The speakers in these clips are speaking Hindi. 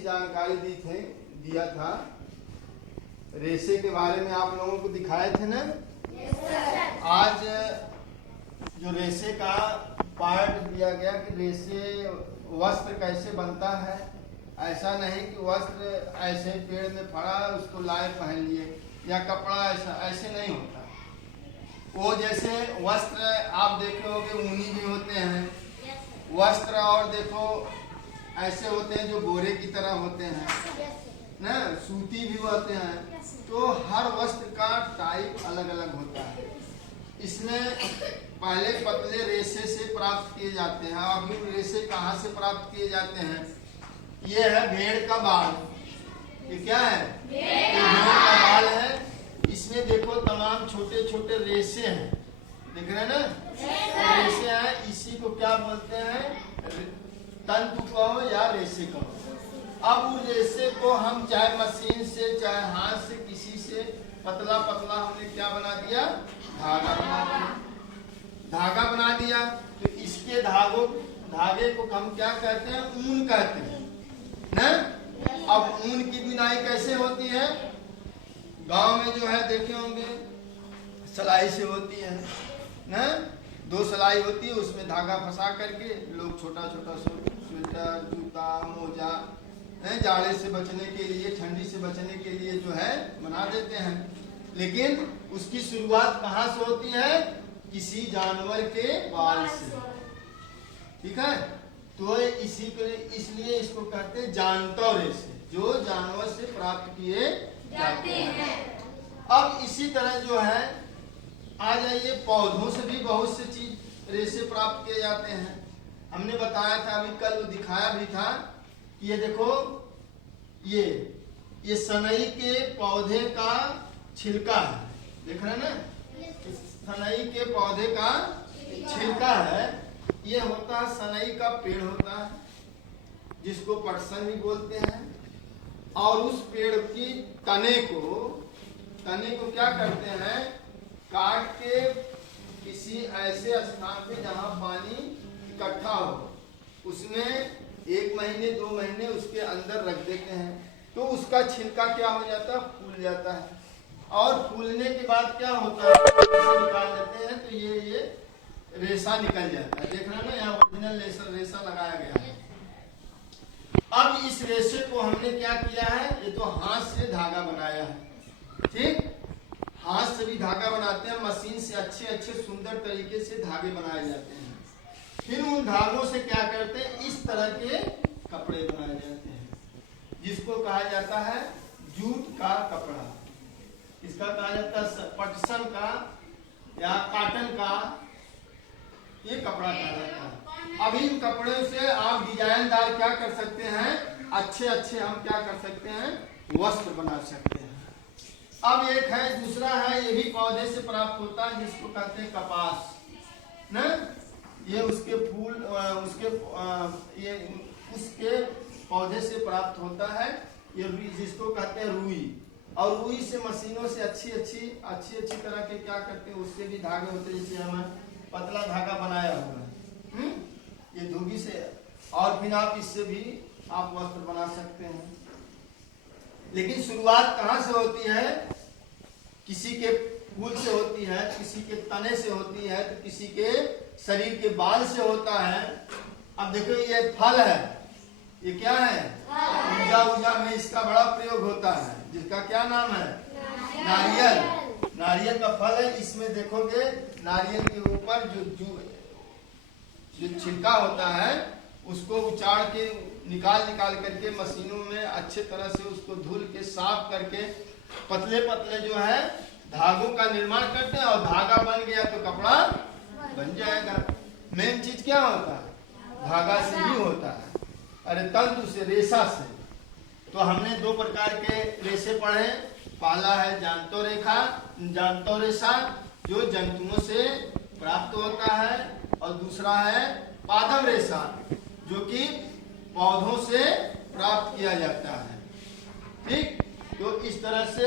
सी जानकारी दिया था। रेशे के बारे में आप लोगों को दिखाए थे ना। आज जो रेशे का पार्ट दिया गया कि रेशे वस्त्र कैसे बनता है। ऐसा नहीं कि वस्त्र ऐसे पेड़ में फड़ा उसको लाए पहन लिए, या कपड़ा ऐसे नहीं होता। वो जैसे वस्त्र आप देखे होंगे ऊनी भी होते हैं वस्त्र, और देखो ऐसे होते हैं जो बोरे की तरह होते हैं ना, सूती भी होते हैं। तो हर वस्त्र का टाइप अलग अलग होता है। इसमें पहले पतले रेशे से प्राप्त किए जाते हैं। अभी रेशे कहाँ से प्राप्त किए जाते हैं? ये है भेड़ का बाल। ये क्या है? भेड़ का बाल है। इसमें देखो तमाम छोटे छोटे रेशे हैं, देख रहे हैं ना, रेशे हैं। इसी को क्या बोलते हैं? तंतु कहो या रेशे कहो। अब उस रेशे को हम चाहे मशीन से चाहे हाथ से किसी से पतला पतला हमने क्या बना दिया? धागा बना दिया। धागा बना दिया तो इसके धागे को हम क्या कहते हैं? ऊन कहते हैं ना। अब ऊन की बिनाई कैसे होती है? गांव में जो है देखे होंगे सिलाई से होती है ना। दो सिलाई होती है, उसमें धागा फंसा करके लोग छोटा छोटा स्वेटर, जूता, मोजा जाड़े से बचने के लिए, ठंडी से बचने के लिए जो है बना देते हैं। लेकिन उसकी शुरुआत कहाँ से होती है? किसी जानवर के बाल से। ठीक है, तो इसलिए इसको कहते हैं जानतौ रेशे, जो जानवर से प्राप्त किए जाते हैं। अब इसी तरह जो है आ जाइए, पौधों से भी बहुत से चीज रेशे प्राप्त किए जाते हैं। हमने बताया था, अभी कल दिखाया भी था। ये देखो, ये सनई के पौधे का छिलका है, देख रहे हैं ना। सनई के पौधे का छिलका है। ये होता है सनई का पेड़ होता है, जिसको पटसन भी बोलते हैं। और उस पेड़ की तने को क्या करते हैं? काट के किसी ऐसे स्थान पे जहां पानी इकट्ठा हो, उसमें 1 महीने 2 महीने उसके अंदर रख देते हैं। तो उसका छिलका क्या हो जाता है? फूल जाता है। और फूलने के बाद क्या होता है? निकाल लेते हैं तो ये रेशा निकल जाता है। देख रहे हैं ना, यहाँ ओरिजिनल रेशा लगाया गया है। अब इस रेशे को हमने क्या किया है? ये तो हाथ से धागा बनाया है। ठीक, हाथ से भी धागा बनाते हैं, मशीन से अच्छे अच्छे सुंदर तरीके से धागे बनाए जाते हैं। फिर उन धागों से क्या करते हैं? इस तरह के कपड़े बनाए जाते हैं, जिसको कहा जाता है जूट का कपड़ा। इसका कहा जाता है पटसन का या कॉटन का, ये कपड़ा कहा जाता है। अब इन कपड़े से आप डिजाइनदार क्या कर सकते हैं? अच्छे अच्छे हम क्या कर सकते हैं? वस्त्र बना सकते हैं। अब एक है, दूसरा है, ये भी पौधे से प्राप्त होता है, जिसको कहते हैं कपास ना। ये उसके फूल उसके पौधे से प्राप्त होता है। ये जिसको कहते हैं रुई। और रुई से मशीनों से अच्छी तरह के क्या करते हैं? उससे भी धागे होते हैं, जैसे हमें पतला धागा बनाया हुआ है ये धोबी से। और फिर आप इससे भी आप वस्त्र बना सकते हैं। लेकिन शुरुआत कहाँ से होती है? किसी के फूल से होती है, किसी के तने से होती है, तो किसी के शरीर के बाल से होता है। अब देखो, ये फल है, ये क्या है? पूजा में इसका बड़ा प्रयोग होता है, जिसका क्या नाम है? नारियल। नारियल का फल है। इसमें देखोगे नारियल के ऊपर जो छिलका होता है, उसको उचाड़ के निकाल करके मशीनों में अच्छे तरह से उसको धुल के साफ करके पतले पतले जो है धागों का निर्माण करते हैं। और धागा बन गया तो कपड़ा बन जाएगा। मेन चीज क्या होता है? धागा से ही होता है, अरे तंतु से, रेशा से। तो हमने 2 प्रकार के रेशे पढ़े। पहला है जानतौ रेशा, जो जंतुओं से प्राप्त होता है। और दूसरा है पादप रेशा, जो कि पौधों से प्राप्त किया जाता है। ठीक, तो इस तरह से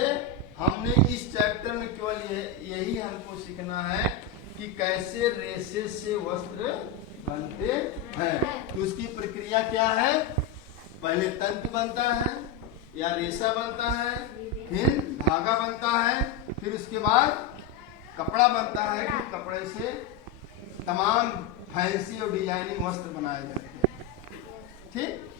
हमने इस चैप्टर में केवल यही हमको सीखना है कि कैसे रेशे से वस्त्र बनते हैं। तो उसकी प्रक्रिया क्या है? पहले तंतु बनता है या रेशा बनता है, फिर धागा बनता है, फिर उसके बाद कपड़ा बनता है, फिर कपड़े से तमाम फैंसी और डिजाइनिंग वस्त्र बनाए जाते हैं। ठीक।